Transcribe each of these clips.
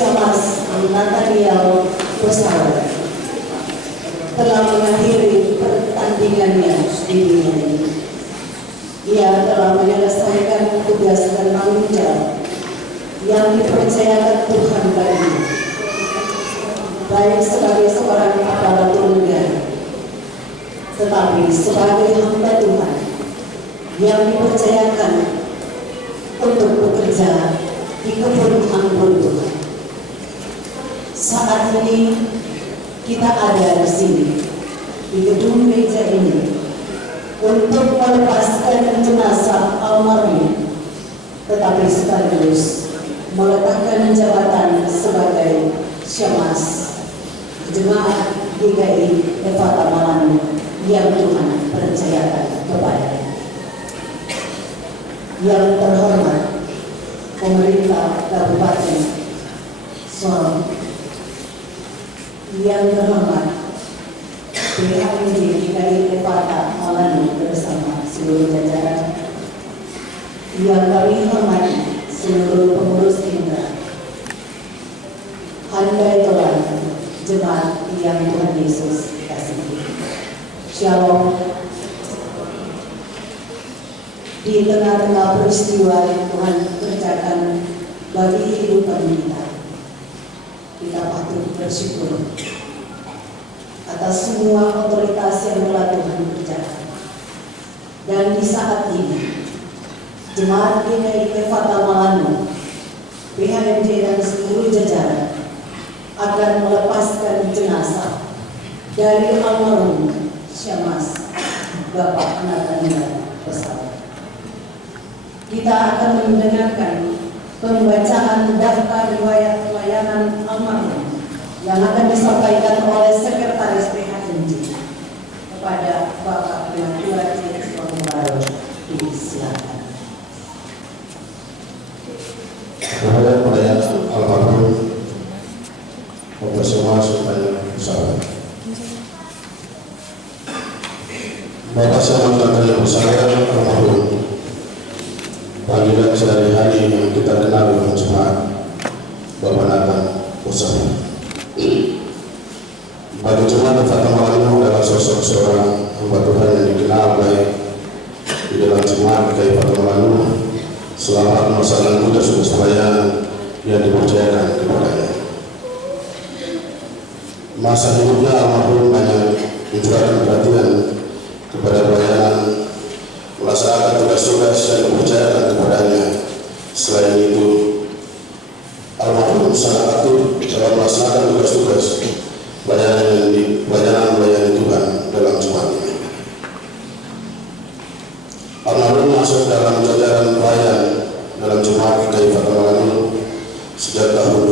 Syamas Nathaniel Pesawat telah mengakhiri pertandingannya di dunia ini. Ia telah menyelesaikan tugas dan tanggung jawab yang dipercayakan Tuhan baginya, baik sebagai seorang aparatur negara, tetapi sebagai hamba Tuhan yang dipercayakan untuk bekerja di kebun anggur Tuhan. Saat ini kita ada di sini, di gedung gereja ini, untuk melepaskan jenazah almarhum, tetapi sekaligus meletakkan jabatan sebagai Syamas Jemaat GKI Efata Malanu yang Tuhan percayakan kepadanya. Yang terhormat pemerintah Kabupaten Sorong, yang terhormat PHMJ GKI Efata Malanu bersama seluruh jajaran, yang kami hormati seluruh pengurus Indra, handai Tuhan, jemaat yang Tuhan Yesus kasihi. Shalom. Di tengah-tengah peristiwa yang Tuhan kerjakan bagi kehidupan kita patut bersyukur atas semua otoritas yang telah Tuhan kerjakan. Dan di saat ini, Jemaat GKI Efata Malanu, PHMJ dan seluruh jajaran akan melepaskan jenazah dari almarhum Syamas Bapak Nathaniel Pesawat. Kita akan mendengarkan pembacaan daftar riwayat pelayanan almarhum yang akan disampaikan oleh Sekretaris PHMJ kepada Bapak Pengatua J. Baru. Silakan. Riwayat pelayanan almarhum Bapak Syamas Pesawat. Bapak Syamas Nathaniel Pesawat almarhum, panggilan sehari-hari yang kita kenal dengan jemaat Bapak Nathan Pesawat. Bagi jemaat Efata Malanu adalah sosok seorang hamba Tuhan yang dikenal baik di dalam jemaat GKI Efata Malanu selama melaksanakan tugas-tugas pelayanan yang dipercayakan kepadanya. Masa hidupnya almarhum banyak mencurahkan perhatian kepada pelayanan, melaksanakan tugas-tugas yang dipercayakan kepadanya. Selain itu, almarhum sangat aktif dalam melaksanakan tugas-tugas pelayanan melayani Tuhan dalam jemaat ini. Almarhum masuk dalam jajaran pelayan dalam jemaat GKI Efata Malanu sejak tahun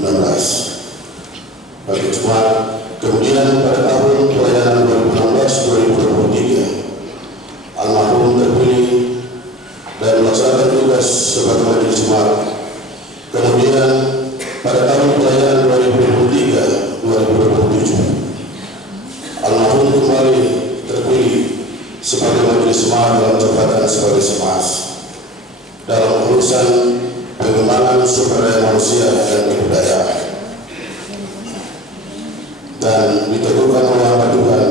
2016 bagi jemaat. Kemudian pada tahun pelayanan 2016-2023 almarhum terpilih dan melaksanakan tugas sebagai majelis jemaat. Kemudian pada tahun pelayanan 2023-2027 almarhum kembali terpilih sebagai majelis jemaat dalam jabatan sebagai semas dalam urusan pengembangan sumber daya manusia dan kebudayaan, dan diteguhkan oleh hamba Tuhan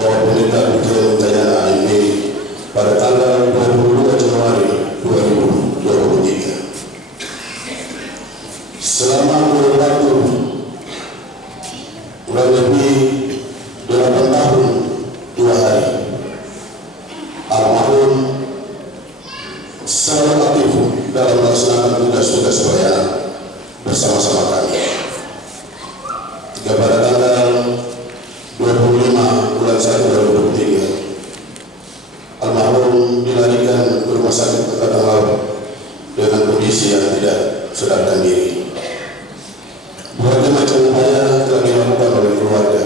bahwa pendeta Dr. Jayana AMB pada tanggal 22 Januari 2023. Selama kurun waktu kurang lebih 8 tahun 2 hari, almarhum sangat aktif dalam melaksanakan tugas-tugas pelayanan bersama-sama kami. Pada tanggal 25 bulan 1 2023 almarhum dilarikan ke rumah sakit Angkatan Laut dengan kondisi yang tidak sadarkan diri. Berbagai macam upaya telah dilakukan oleh keluarga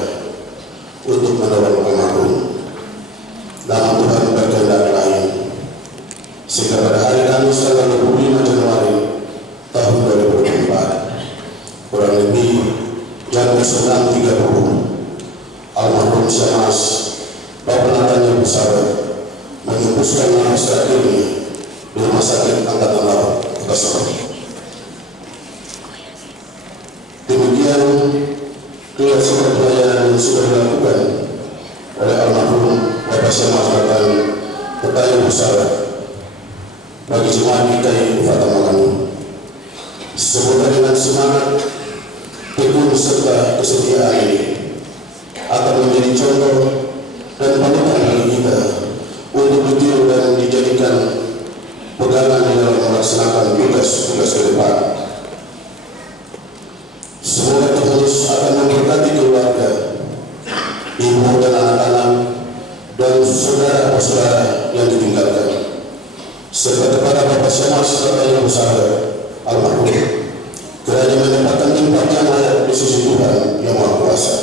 untuk menolong almarhum, namun Tuhan berkehendak lain, sehingga pada hari Kamis tanggal 25 Januari tahun 2024 kurang lebih jam 9.30 almarhum Syamas Bapak Nathaniel Pesawat mengembuskan nafas terakhirnya di Rumah Sakit Angkatan Laut Kota Sorong. yang sudah dilakukan oleh almarhum Bapak Syamah Sultan Petani Musara bagi jemaat kita Fata Malani. Semoga dengan semangat, tekun serta kesetiaan ini akan menjadi contoh dan panutan bagi kita untuk ditiru dan dijadikan pegangan di dalam melaksanakan tugas-tugas ke depan. Semoga Tuhan Yesus akan memberkati keluarga, ibu dan anak-anak, dan saudara-saudara yang ditinggalkan, serta kepada Bapak Syamah serta Ibu Saudara almarhum, kiranya menempatkan tempat yang layak di sisi Tuhan yang Maha Kuasa.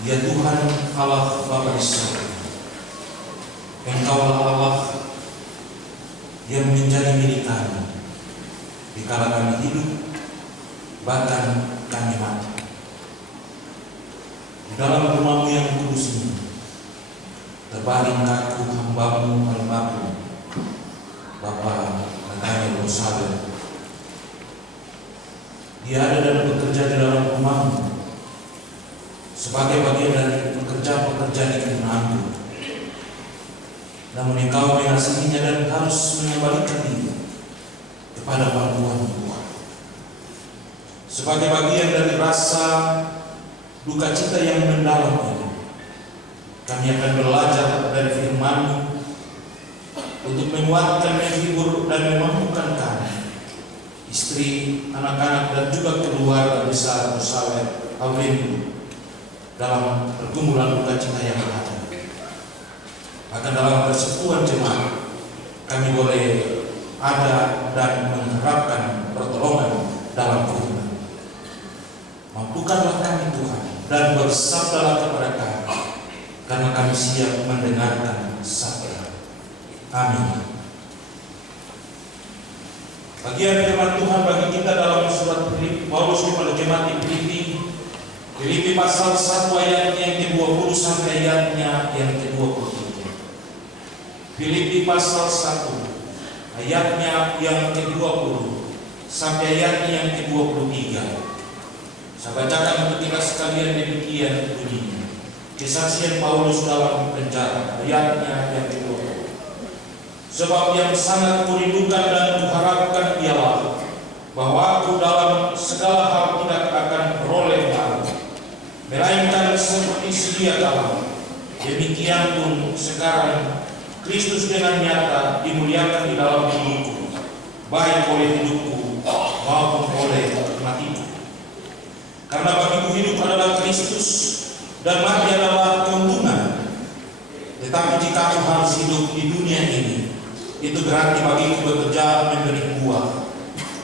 Ya Tuhan Allah Bapa di surga, Engkaulah Allah yang menjadi milik kami dikala kami hidup, bahkan kami mati. Di dalam rumah-Mu yang kudus ini terbaring aku hamba-Mu almarhum Bapak Nathaniel Rosario. Dia ada dan bekerja di dalam rumah-Mu sebagai bagian dari pekerja-pekerja di Kemenangan. Namun Engkau mengasihinya dan harus mengembalikan diri kepada panduan Tuhan. Sebagai bagian dari rasa duka cita yang mendalam ini, kami akan belajar dari firman-Mu untuk menguatkan, menghibur, dan memampukan kami, istri, anak-anak, dan juga keluarga besar Rosario Aurelia dalam pergumulan duka cita yang ada. Bahkan dalam persekutuan jemaat, kami boleh ada dan mengharapkan pertolongan dalam firman. Mampukanlah kami Tuhan dan bersabdalah kepada kami, karena kami siap mendengarkan sabda. Amin. Bagian firman Tuhan bagi kita dalam surat Paulus kepada jemaat di Filipi pasal 1 ayatnya yang ke-20 sampai ayatnya yang ke-23. Filipi pasal 1 ayatnya yang ke-20 sampai ayatnya yang ke-23. Saya bacakan untuk kita sekalian demikian bunyinya. Kesaksian Paulus dalam penjara, ayatnya yang ke-20. Sebab yang sangat kurindukan dan kuharapkan ialah bahwa aku dalam segala hal tidak akan beroleh malu, melainkan seperti sedia kala. Demikian pun sekarang Kristus dengan nyata dimuliakan di dalam hidupku, baik oleh hidupku maupun oleh matiku. Karena bagiku hidup adalah Kristus dan mati adalah keuntungan. Tetapi jika aku harus hidup di dunia ini, itu berarti bagiku bekerja memberi buah.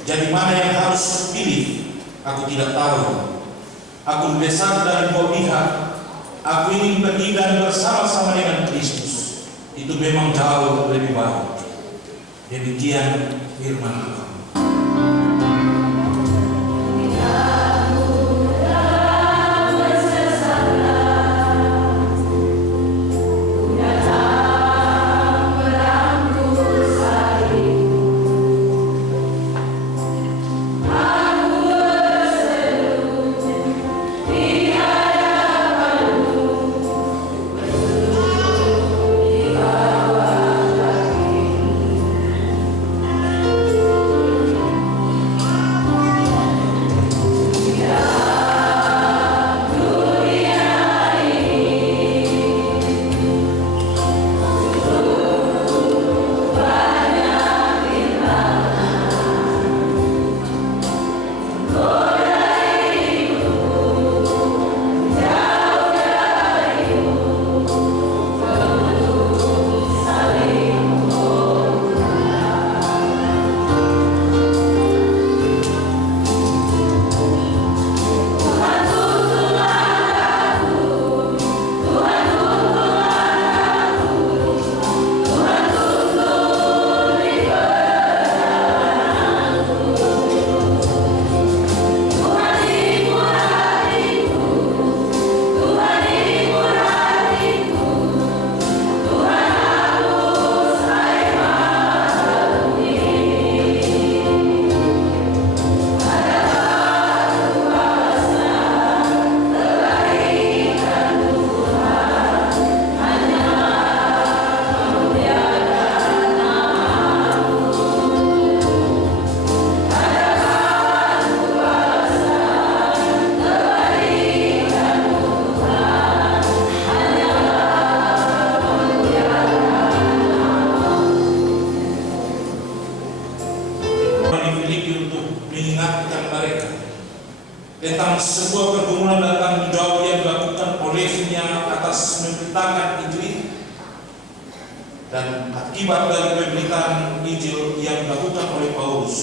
Jadi mana yang harus kupilih? Aku tidak tahu. Aku besar dari dua pihak. Aku ingin pergi dan bersama-sama dengan Kristus, itu memang jauh lebih baik. Demikian firman Tuhan. Tentang sebuah pergumulan dan tanggung jawab yang dilakukan olehnya atas memberitakan Injil dan akibat dari pemberitaan Injil yang dilakukan oleh Paulus,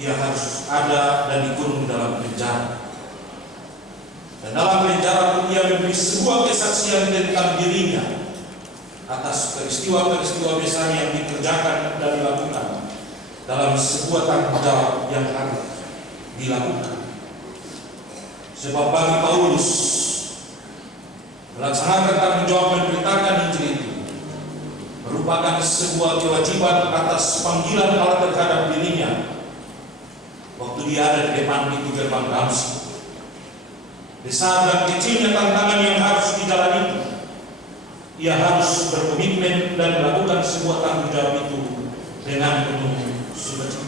ia harus ada dan dikurung dalam penjara. Dan dalam penjara pun ia memberi sebuah kesaksian tentang dirinya atas peristiwa-peristiwa besar yang dikerjakan dan dilakukan dalam sebuah tanggung jawab yang harus dilakukan. Sebab bagi Paulus, melaksanakan tanggung jawab memberitakan Injil itu merupakan sebuah kewajiban atas panggilan Allah terhadap dirinya waktu dia ada di depan pintu gerbang Damsik. Besar dan kecilnya tantangan yang harus dijalani, ia harus berkomitmen dan melakukan sebuah tanggung jawab itu dengan penuh sukacita.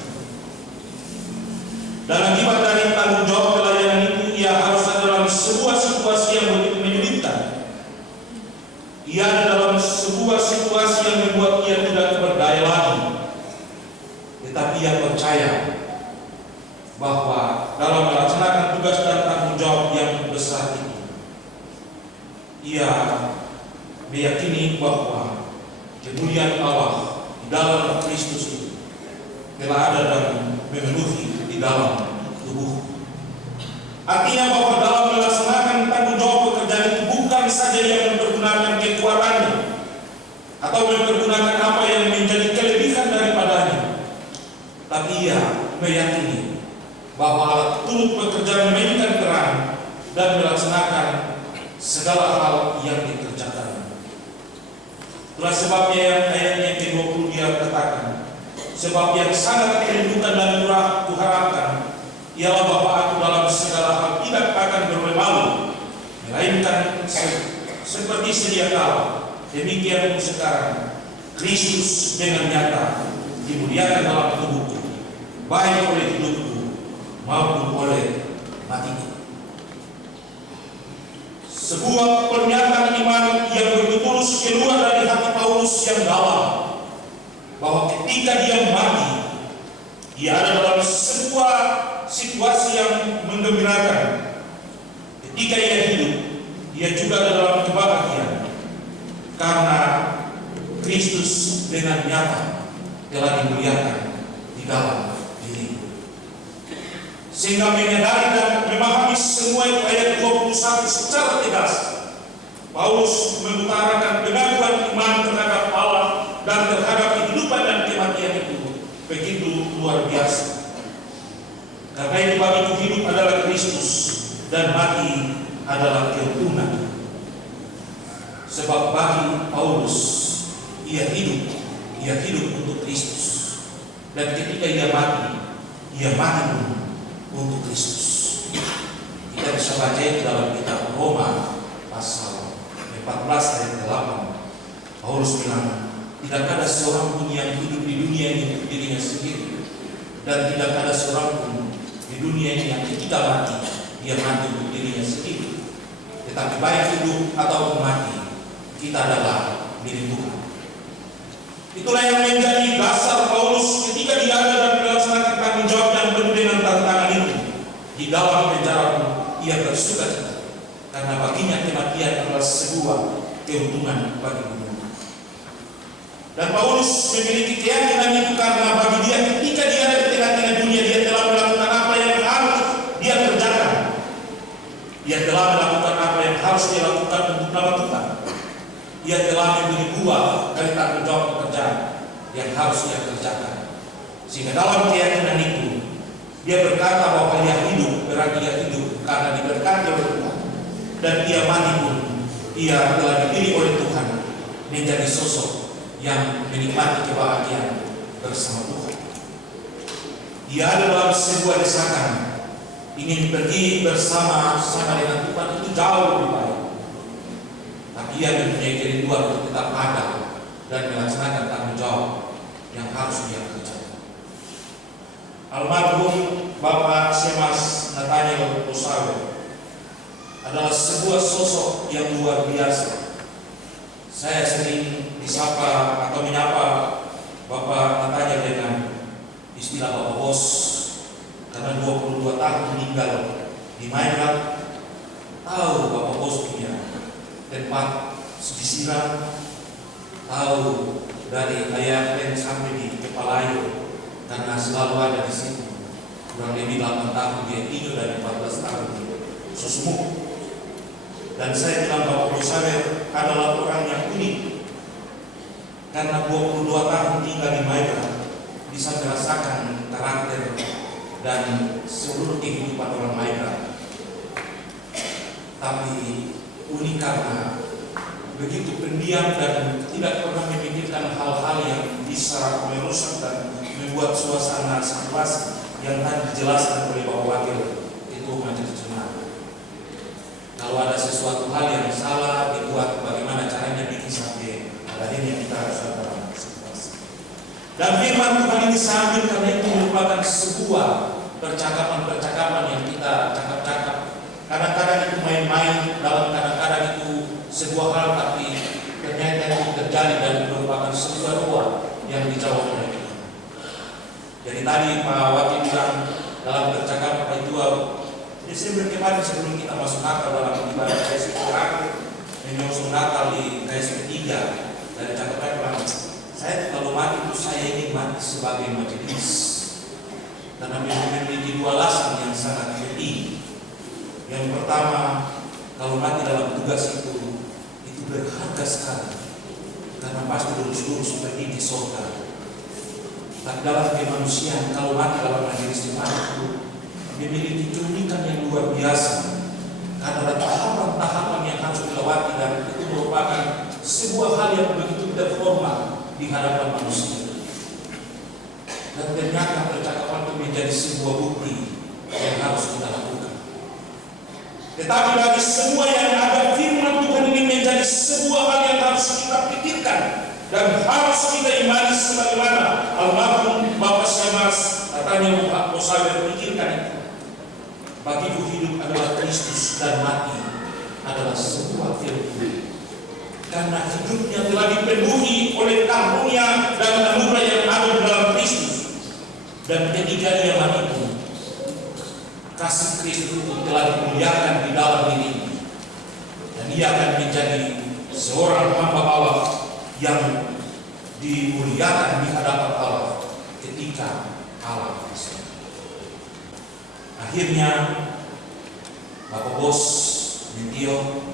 Dan akibat dari tanggung jawab pelayanan itu, ia harus ada dalam sebuah situasi yang begitu menyulitkan. Ia ada dalam sebuah situasi yang membuat ia tidak berdaya lagi. Tetapi ia percaya bahwa dalam melaksanakan tugas dan tanggung jawab yang besar itu, ia meyakini bahwa kemuliaan Allah di dalam Kristus itu telah ada dan memenuhi di dalam tubuh. Artinya bahwa dalam melaksanakan tanggung jawab pekerjaan itu bukan saja yang mempergunakan kekuatannya atau mempergunakan apa yang menjadi kelebihan daripadanya, tapi ia meyakini bahwa Allah turut bekerja memainkan peran dan melaksanakan segala hal yang dikerjakan. Itulah sebabnya yang ayat yang ke-20 dia katakan, sebab yang sangat merindukan dan murah kuharapkan ialah bahwa aku dalam segala hal tidak akan bermalu, melainkan seperti sedia kala, demikian pun sekarang Kristus dengan nyata dimuliakan dalam tubuhku, baik oleh hidupku maupun oleh matiku. Sebuah pernyataan iman yang begitu tulus keluar dari hati Paulus yang dalam, bahwa ketika dia mati, ia ada dalam sebuah situasi yang menggembirakan. Ketika ia hidup, ia juga ada dalam kebahagiaan, karena Kristus dengan nyata telah dimuliakan di dalam diri. Sehingga menyadari dan memahami semua itu ayat 21 secara tegas, Paulus mengutarakan pengakuan iman terhadap Allah dan terhadap kehidupan dan kematian itu begitu luar biasa. Karena itu bagiku hidup adalah Kristus dan mati adalah keuntungan. Sebab bagi Paulus ia hidup untuk Kristus. Dan ketika ia mati untuk Kristus. Kita bisa baca itu dalam kitab Roma pasal 14 ayat 8. Paulus bilang, tidak ada seorang pun yang hidup di dunia ini untuk dirinya sendiri, dan tidak ada seorang pun di dunia ini yang ketika mati dia mati untuk dirinya sendiri. Tetapi baik hidup atau mati, kita adalah milik Tuhan. Itulah yang menjadi dasar Paulus ketika dia ada dan melaksanakan tanggung jawab yang penuh dengan tantangan itu. Di dalam penjara pun ia bersukacita, karena baginya kematian adalah sebuah keuntungan bagi dunia. Dan Paulus memiliki keyakinan itu karena bagi dia ketika dia ada di tengah-tengah dunia, dia telah melakukan apa yang harus dia kerjakan. Dia telah melakukan apa yang harus dia lakukan untuk nama Tuhan. Dia telah memberi buah dari tanggung jawab pekerjaan yang harus dia kerjakan. Sehingga dalam keyakinan itu dia berkata bahwa dia hidup berarti dia hidup karena diberkati oleh Tuhan. Dan dia mati pun ia telah dipilih oleh Tuhan menjadi sosok yang menikmati kebahagiaan bersama Tuhan. Dia ada dalam sebuah desakan ingin pergi bersama-sama dengan Tuhan, itu jauh lebih baik. Tapi ia mempunyai kerinduan untuk tetap ada dan melaksanakan tanggung jawab yang harus dia kerjakan. Almarhum Bapak Semas Nathaniel Osawe adalah sebuah sosok yang luar biasa. Saya sering disapa atau menyapa Bapak Nathaniel dengan istilah Bapak Bos, karena 22 tahun meninggal di Mainland. Tahu Bapak Bos punya tempat disiram, tahu dari Ayapen sampai di Kepalayo, karena selalu ada di situ. Kurang lebih 8 tahun dia tinggal dari 14 tahun di Susmuk. Dan saya bilang Bapak Osawe adalah orang yang unik, karena 22 tahun tinggal di Mainland bisa merasakan karakter dan seluruh kehidupan orang Mainland. Tapi unik karena begitu pendiam dan tidak pernah memikirkan hal-hal yang bisa merusak dan membuat suasana situasi yang tadi dijelaskan oleh Bapak Wakil itu Majelis Jemaat. Kalau ada sesuatu hal yang salah dibuat, bagaimana caranya bikin sampai akhirnya kita harus dalam situasi. Dan firman Tuhan ini sambil karena itu merupakan sebuah percakapan-percakapan yang kita cakap-cakap. Kadang-kadang itu main-main, dalam kadang-kadang itu sebuah hal, tapi ternyata itu terjadi dan merupakan sebuah doa yang dijawab oleh Tuhan. Jadi tadi Pak Wakil bilang dalam percakapan itu, Desember kemarin sebelum kita masuk Natal dalam ibadah KSP terakhir, menyusun Natal di KSP 3, dari cakapan saya kalau mati itu saya ingin mati sebagai majelis, karena memiliki dua alasan yang sangat penting. Yang pertama, kalau mati dalam tugas itu berharga sekali, karena pasti lurus-lurus pergi di surga. Tapi dalam kemanusiaan, kalau mati dalam majelis jemaat itu memiliki keunikan yang luar biasa, karena ada tahapan-tahapan yang harus dilewati, dan itu merupakan sebuah hal yang begitu terhormat di hadapan manusia. Dan ternyata percakapan itu menjadi sebuah bukti yang harus kita lakukan. Tetapi bagi semua yang ada, firman Tuhan ini menjadi sebuah hal yang harus kita pikirkan dan harus kita imani sebagaimana almarhum Bapak Semas Nathaniel Osawe pikirkan itu. Bagiku hidup adalah Kristus dan mati adalah sebuah keuntungan. Karena hidupnya telah dipenuhi oleh karunia dan anugerah yang ada di dalam Kristus. Dan ketika dia mati pun, kasih Kristus itu telah dimuliakan di dalam dirinya. Dan dia akan menjadi seorang hamba Allah yang dimuliakan di hadapan Allah ketika Allah bersama. Akhirnya Bapak Bos Nintio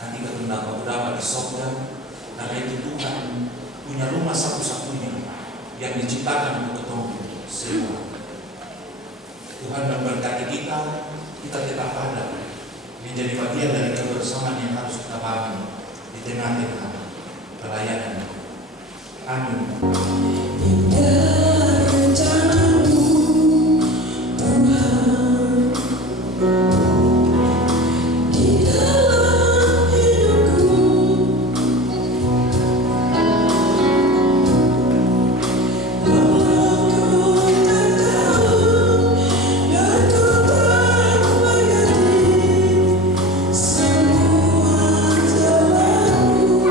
nanti ketunda beberapa di sorga. Karena itu Tuhan punya rumah satu-satunya yang diciptakan untuk ketemu semua. Tuhan memberkati kita tetap ada menjadi bagian dari kebersamaan yang harus kita bangun di tengah-tengah pelayanan. Amin. Semua terlalu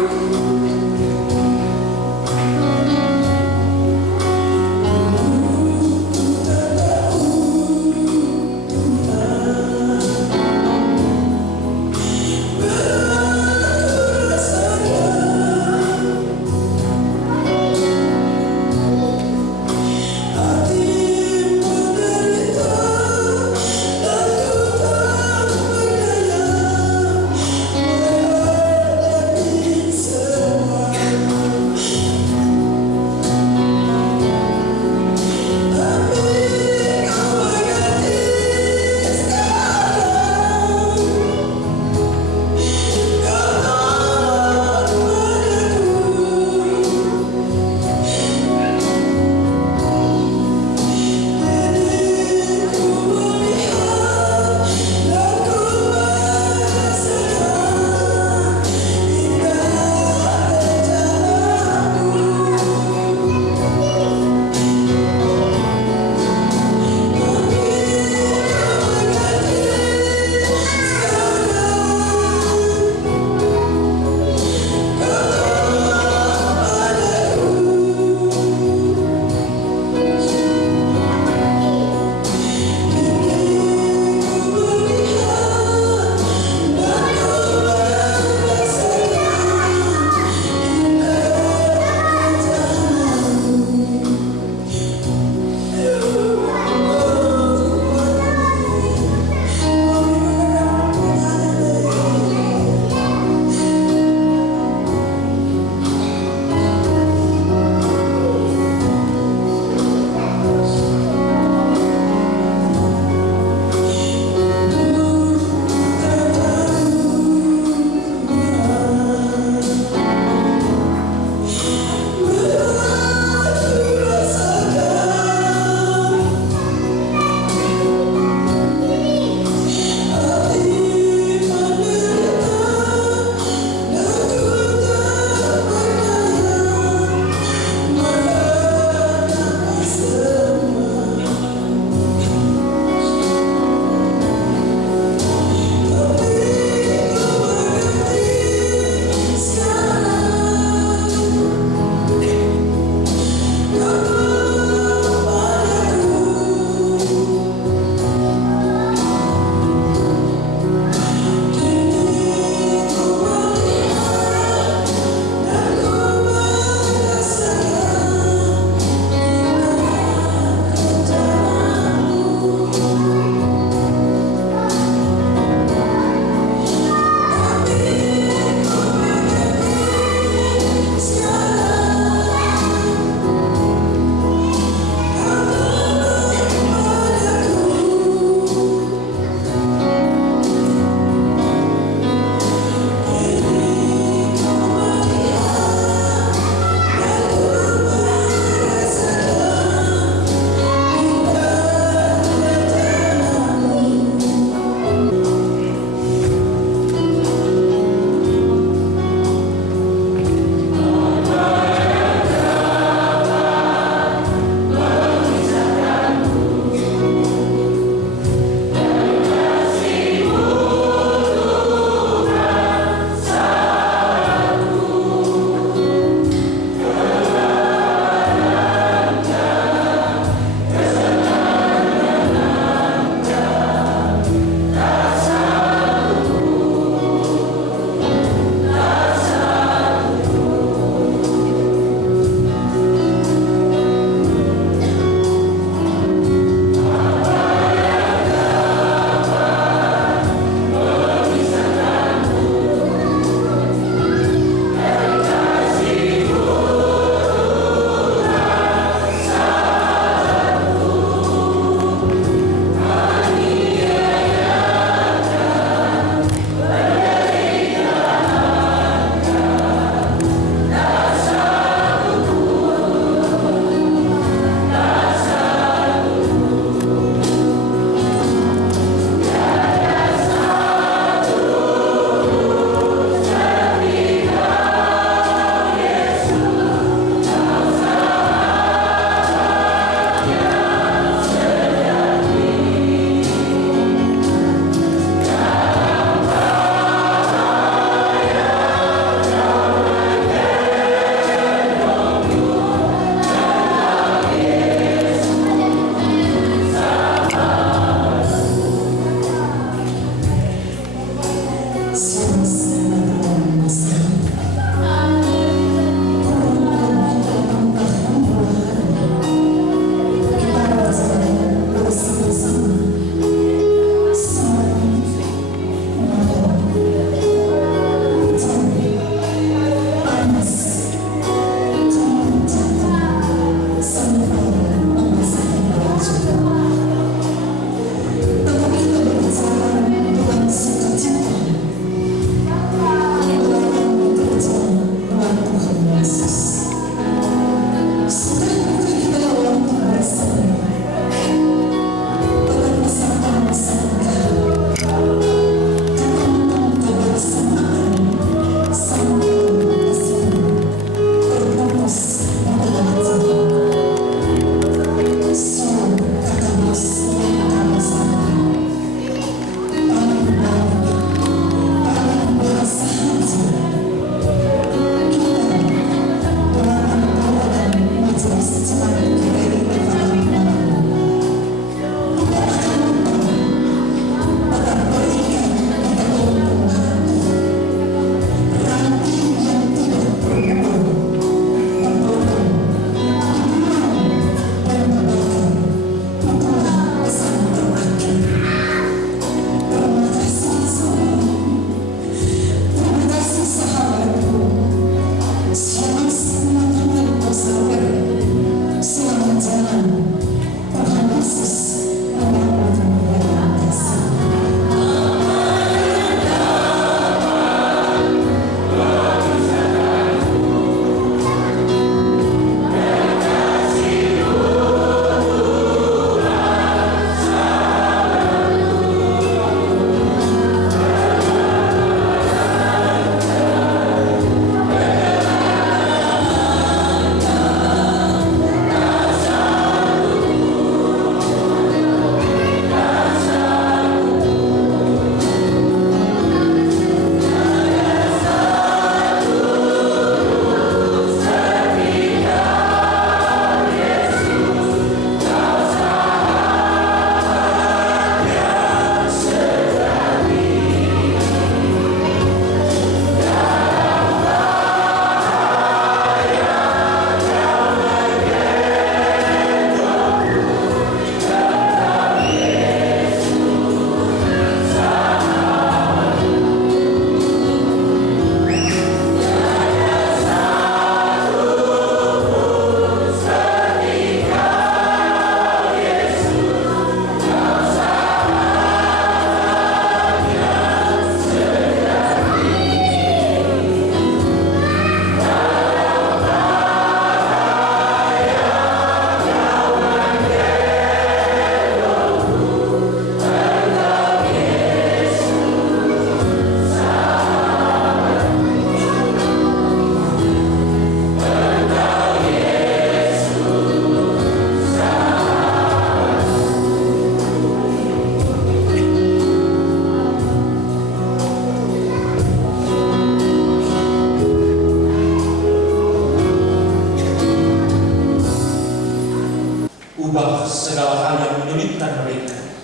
ubah segala hal yang menyulitkan mereka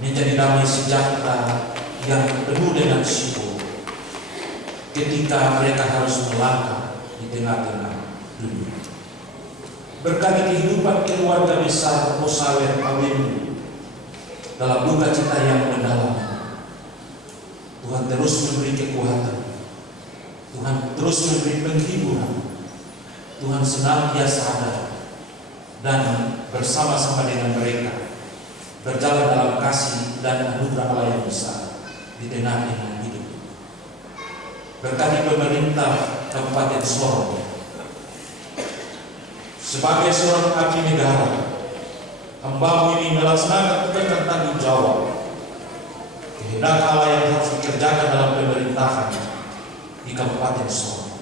menjadi damai sejahtera yang penuh dengan syukur ketika mereka harus melangkah di tengah-tengah dunia. Berkati kehidupan keluarga besar Osawer Awenu dalam duka cita yang mendalam, Tuhan terus memberi kekuatan, Tuhan terus memberi penghiburan, Tuhan senantiasa ada dan bersama-sama dengan mereka berjalan dalam kasih dan anugerah Allah yang besar di tengah-tengah hidup. Berkati pemerintah Kabupaten Sorong sebagai seorang abdi negara, hamba ini melaksanakan tugas dan tanggung jawab kehendak Allah yang harus dikerjakan dalam pemerintahan di Kabupaten Sorong.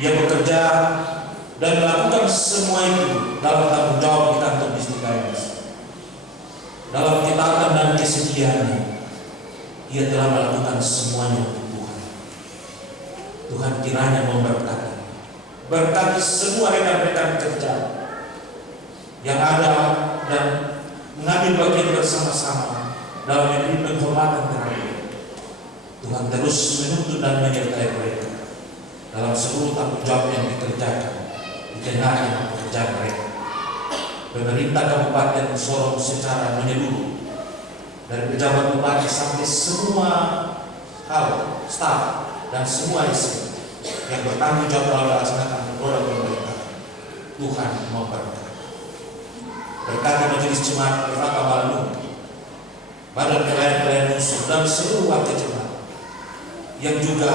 Ia bekerja dan melakukan semua itu dalam tanggung jawab di kantor distrik KMS. Dalam ketaatan dan kesetiaannya, ia telah melakukan semuanya untuk Tuhan. Tuhan kiranya memberkati, berkati semua rekan-rekan kerja yang ada dan mengambil bagian bersama-sama dalam memberi penghormatan terhadap Tuhan. Terus menuntut dan menyertai mereka dalam seluruh tanggung jawab yang dikerjakan di tengah pekerjaan mereka. Pemerintah Kabupaten Sorong secara menyeluruh, dari pejabat bupati sampai semua hal, staf dan semua isi yang bertanggung jawab dalam melaksanakan roda pemerintah, Tuhan memberkati. Berkati majelis jemaat Efrata Balung, badan pelayan-pelayan unsur dan seluruh warga jemaat yang juga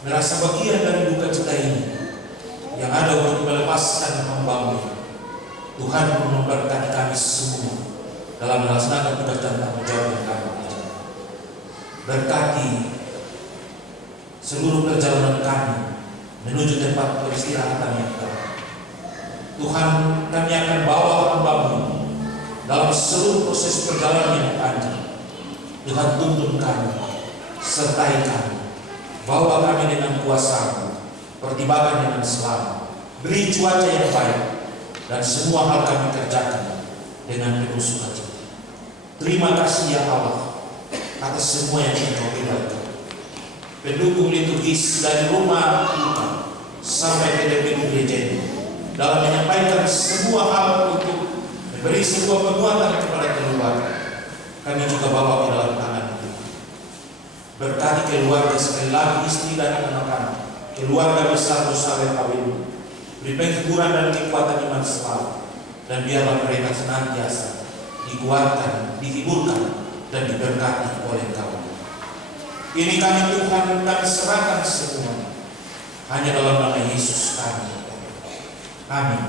merasa bagian dari duka cita ini, yang ada untuk melepaskan hamba-Mu. Tuhan memberkati kami semua dalam melaksanakan tugas dan tanggung jawab yang kami kerjakan. Berkati seluruh perjalanan kami menuju tempat peristirahatan yang tepat. Tuhan, kami akan bawa hamba-Mu dalam seluruh proses perjalanan yang panjang. Tuhan, tuntun kami, sertai kami, bawa kami dengan kuasa-Mu, pertimbangkan dengan selamat, beri cuaca yang baik, dan semua hal kami kerjakan dengan penuh sukacita. Terima kasih ya Allah atas semua yang Engkau berikan. Pendukung liturgis dari rumah kita sampai ke DPU gereja ini dalam menyampaikan semua hal untuk memberi sebuah penguatan kepada keluarga, kami juga bawa ke dalam tangan itu. Berkati keluarga sekali lagi, istri dan anak-anak, keluarga besar Osawer Awenu, beri penghiburan dan kekuatan iman selalu, dan biarlah mereka senantiasa dikuatkan, dihiburkan, dan diberkati oleh Kau. Ini kami Tuhan, kami serahkan semuanya hanya dalam nama Yesus kami. Amin.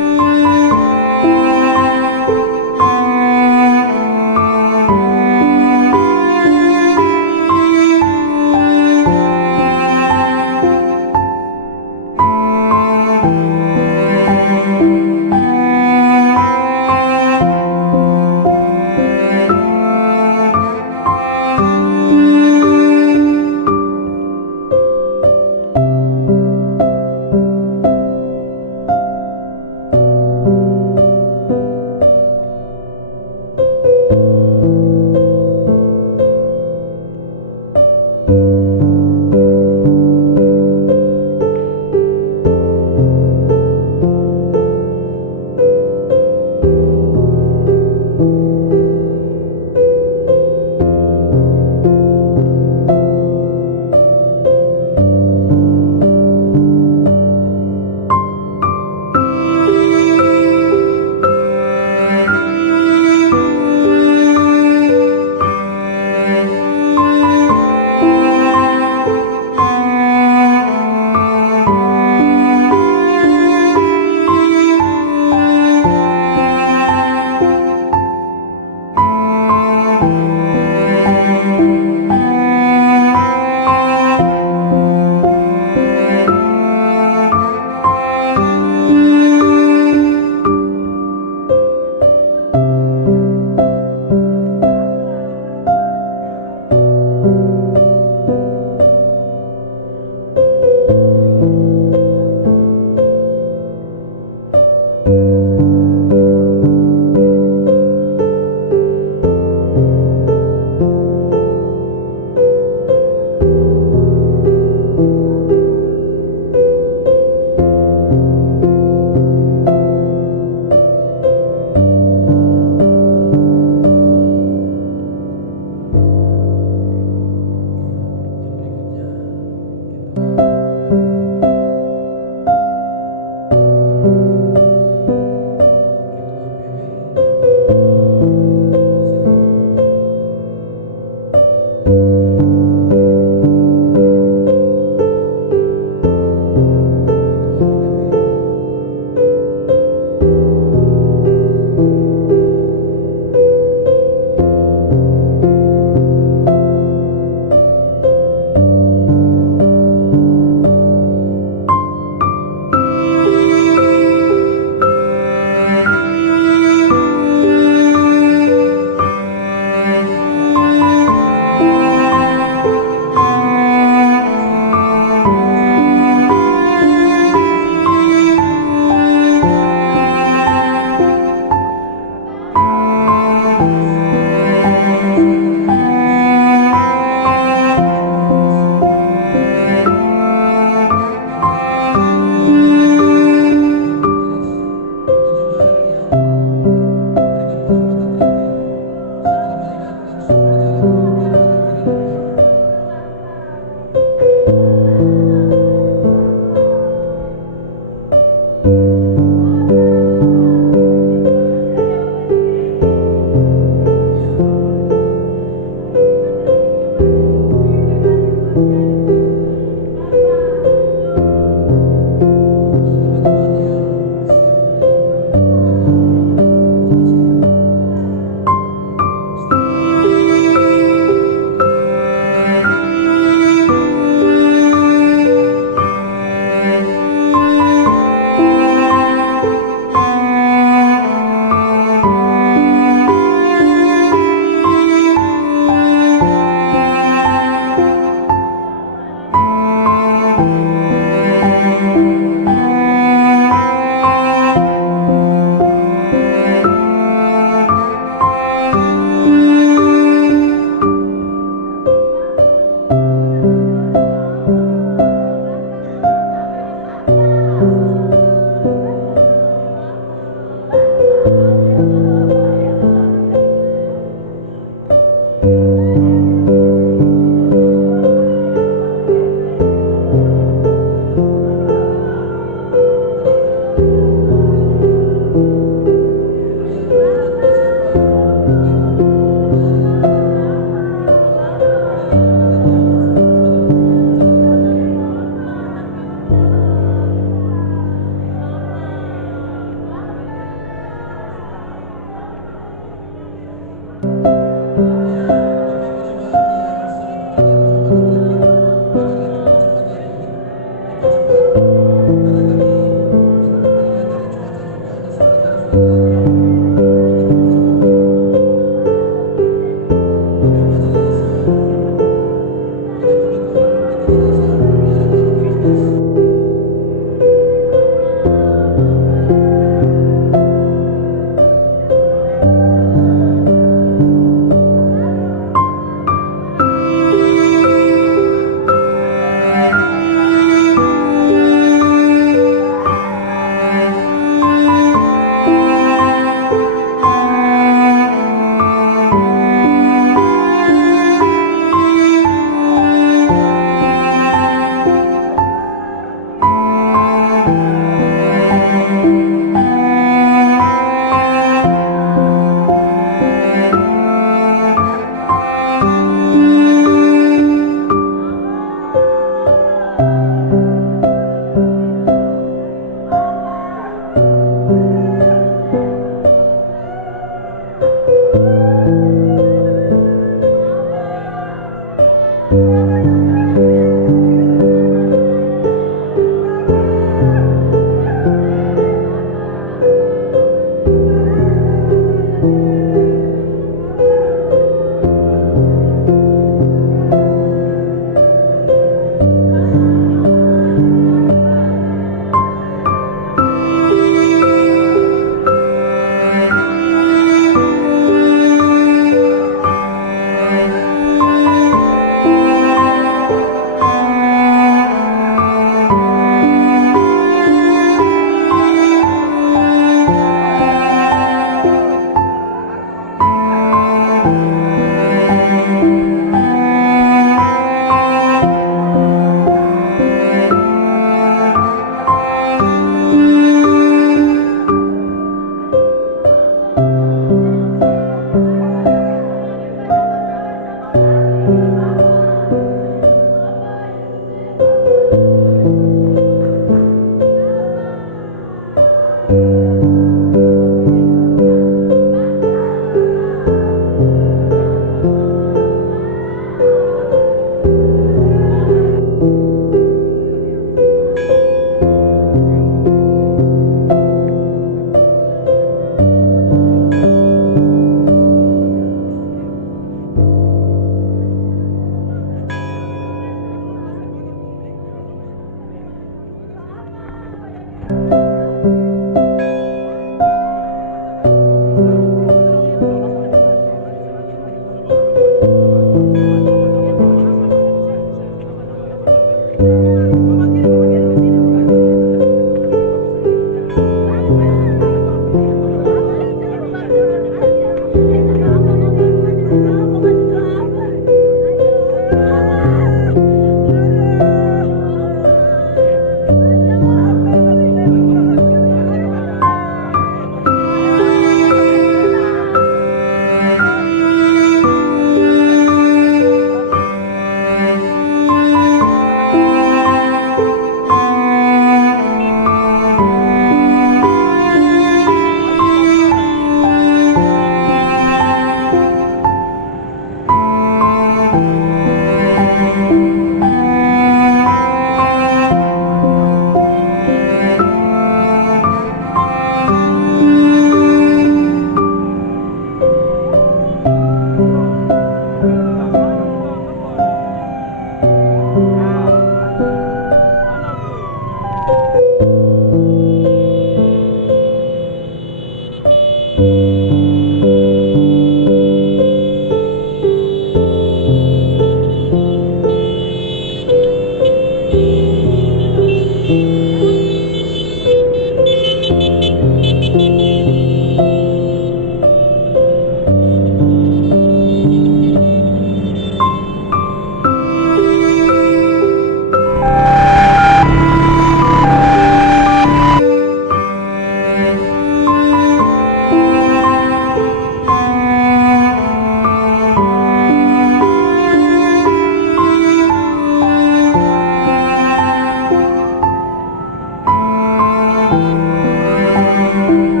Amin.